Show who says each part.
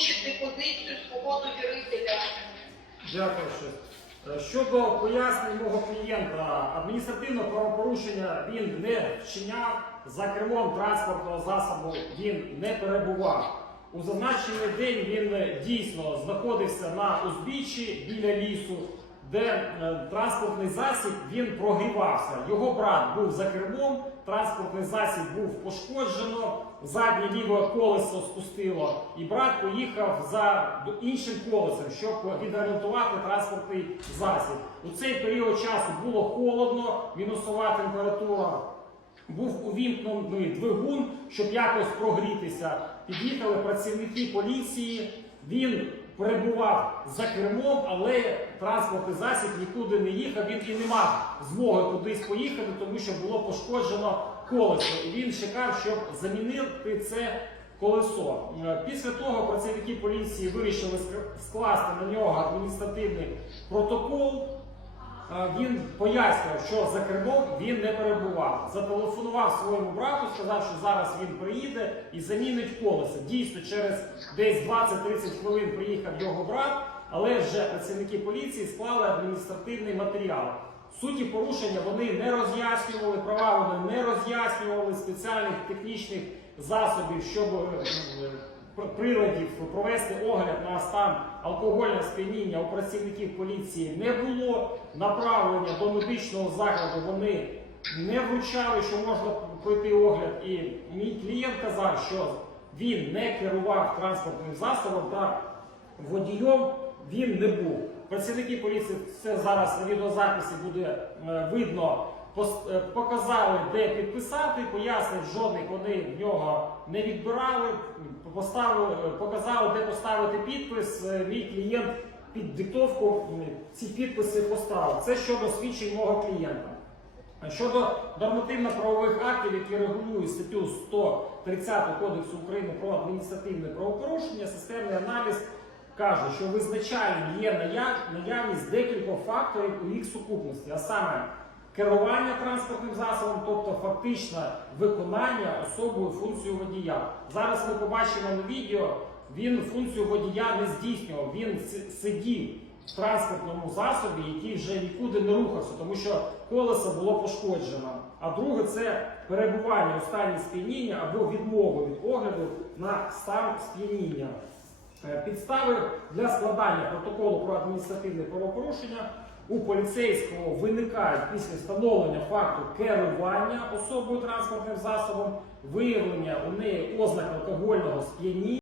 Speaker 1: озвучити позицію свого довірителя.
Speaker 2: Дякую. Е, Щодо пояснень мого клієнта, адміністративне правопорушення він не вчиняв, за кермом транспортного засобу він не перебував. У зазначений день він е, дійсно знаходився на узбіччі біля лісу, де е, транспортний засіб він прогрівався. Його брат був за кермом, транспортний засіб був пошкоджено, заднє ліве колесо спустило, і брат поїхав за іншим колесом, щоб відремонтувати транспортний засіб. У цей період часу було холодно, мінусова температура. Був увімкнений двигун, щоб якось прогрітися. Під'їхали працівники поліції. Він перебував за кермом, але транспортний засіб нікуди не їхав. Він і не мав змоги кудись поїхати, тому що було пошкоджено колесо. І він чекав, щоб замінити це колесо. Е, Після того працівники поліції вирішили скласти на нього адміністративний протокол. Е, Він пояснював, що за кермом він не перебував. Зателефонував своєму брату, сказав, що зараз він приїде і замінить колесо. Дійсно, через десь 20-30 хвилин приїхав його брат, але вже працівники поліції склали адміністративний матеріал. Суті порушення вони не роз'яснювали, права вони не роз'яснювали спеціальних технічних засобів, щоб е, е, пр- приладів провести огляд на стан алкогольного сп'яніння у працівників поліції не було. Направлення до медичного закладу вони не вручали, що можна пройти огляд. І мій клієнт казав, що він не керував транспортним засобом та водієм він не був. Працівники поліції це зараз на відеозаписі буде е, видно. Е, Показали, де підписати, пояснив, жодних вони в нього не відбирали. Поставили, е, показали, де поставити підпис. Мій клієнт під диктовку ці підписи поставив. Це щодо свідчень мого клієнта. Щодо нормативно-правових актів, які регулюють статтю 130 Кодексу України про адміністративне правопорушення, системний аналіз каже, що визначальним є наяв- наявність декількох факторів у їх сукупності, а саме керування транспортним засобом, тобто фактичне виконання особою функцію водія. Зараз ми побачимо на відео, він функцію водія не здійснював, він сидів в транспортному засобі, який вже нікуди не рухався, тому що колесо було пошкоджено. А друге це перебування у стані сп'яніння або відмови від огляду на стан сп'яніння. Е, Підстави для складання протоколу про адміністративне правопорушення у поліцейського виникають після встановлення факту керування особою транспортним засобом, виявлення у неї ознак алкогольного сп'яніння.